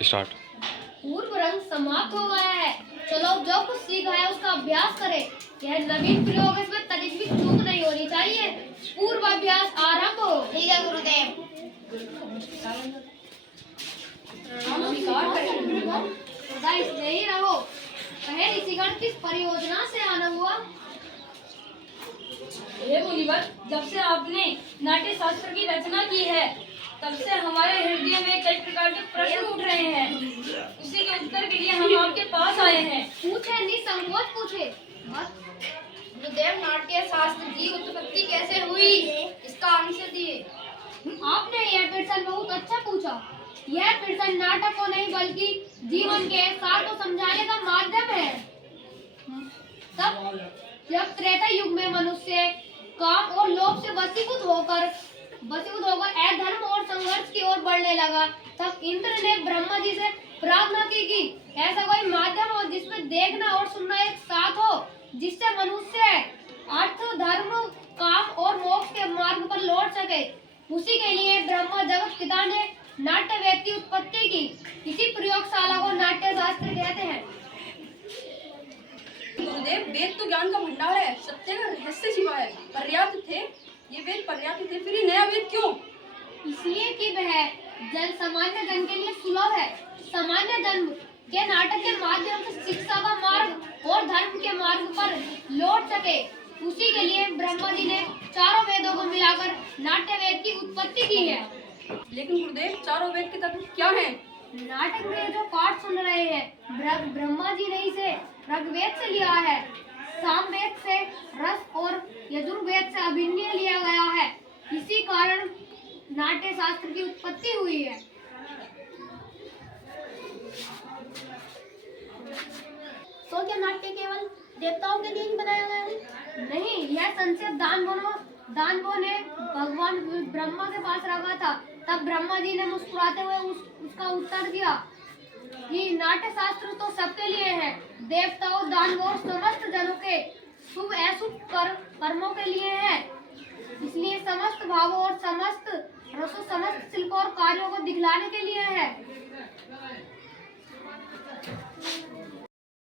Start. पूर्व रंग समाप्त हो गया है। चलो जो कुछ सीखा है उसका अभ्यास करें। यह नवीन प्रयोग है, इसमें तनिक भी चूक नहीं होनी चाहिए। पूर्व अभ्यास आरंभ हो। ठीक है गुरुदेव। सदा इसमें ही रहो। कहे ऋषिगण किस परियोजना से आना हुआ? हे मुनिवर, जब से आपने नाट्य शास्त्र की रचना की है तब से हमारे हृदय में कई प्रकार के प्रश्न उठ रहे हैं। उसी के उत्तर के लिए हम आपके पास आए हैं। पूछे, निसंकोच पूछे। गुरुदेव, नाट्य शास्त्र की उत्पत्ति कैसे हुई, इसका आंसर दिए। आपने यह प्रश्न बहुत अच्छा पूछा। यह प्रश्न नाटक को नहीं बल्कि जीवन के सार को समझाने का माध्यम है। तब जब त्रेता युग में मनुष्य काम और लोभ से वशीभूत होकर अधर्म और संघर्ष की ओर बढ़ने लगा, तब इंद्र ने ब्रह्मा जी से प्रार्थना की कि ऐसा कोई माध्यम हो जिसमें देखना और सुनना एक साथ हो, जिससे मनुष्य अर्थ, धर्म, काम और मोक्ष के मार्ग पर लौट सके। उसी के लिए ब्रह्मा जगत पिता ने नाट्य वेद की उत्पत्ति की। इसी प्रयोगशाला को नाट्य शास्त्र कहते हैं। गुरुदेव, वेद तो ज्ञान का भंडार है, सत्य का रहस्य छिपा है। पर्याप्त थे ये वेद, पर्याप्त थे, फिर ये नया वेद क्यों? इसलिए कि वह जन सामान्य जन के लिए सुलभ है। सामान्य जन के नाटक के माध्यम से शिक्षा का मार्ग और धर्म के मार्ग पर लौट सके। उसी के लिए ब्रह्मा जी ने चारों वेदों को मिलाकर नाट्य वेद की उत्पत्ति की है। लेकिन गुरुदेव, चारों वेद के तत्व क्या हैं? नाटक में जो पाठ सुन रहे हैं ब्रह्मा जी ने इसे ऋग्वेद से लिया है, सामवेद से रस और यजुर्वेद से अभिनय लिया गया है। इसी कारण नाट्य शास्त्र की उत्पत्ति हुई है। तो क्या नाट्य केवल देवताओं के लिए ही बनाया गया है? नहीं, यह संक्षेप दानवों ने भगवान ब्रह्मा के पास रखा था। तब ब्रह्मा जी ने मुस्कुराते हुए उसका उत्तर दिया कि नाट्य शास्त्र तो सबके लिए है, देवताओं, दानवों, समस्त जनों के शुभ अशुभ कर्मों के लिए है। इसलिए समस्त भावों और समस्त रसों, समस्त शिल्पों और कार्यों को दिखलाने के लिए है।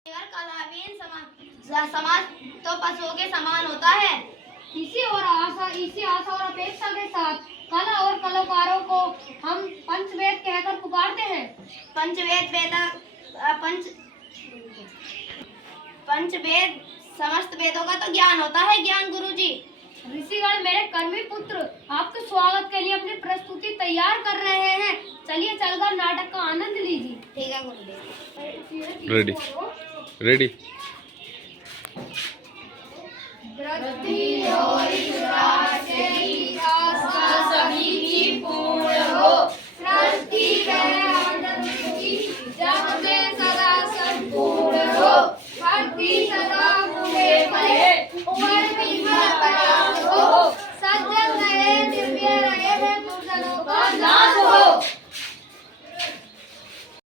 कलाहीन समाज तो पशुओं के समान होता है। इसी आशा और अपेक्षा के साथ कला और कलाकारों को हम पंचवेद कहकर पुकारते हैं। पंचवेद समस्त वेदों का तो ज्ञान होता है। ज्ञान गुरुजी। ऋषिगण, मेरे कर्मी पुत्र आपके स्वागत के लिए अपनी प्रस्तुति तैयार कर रहे हैं। चलिए चलकर नाटक का आनंद लीजिए। ठीक है गुरुदेव। Ready ready. द्रौपदी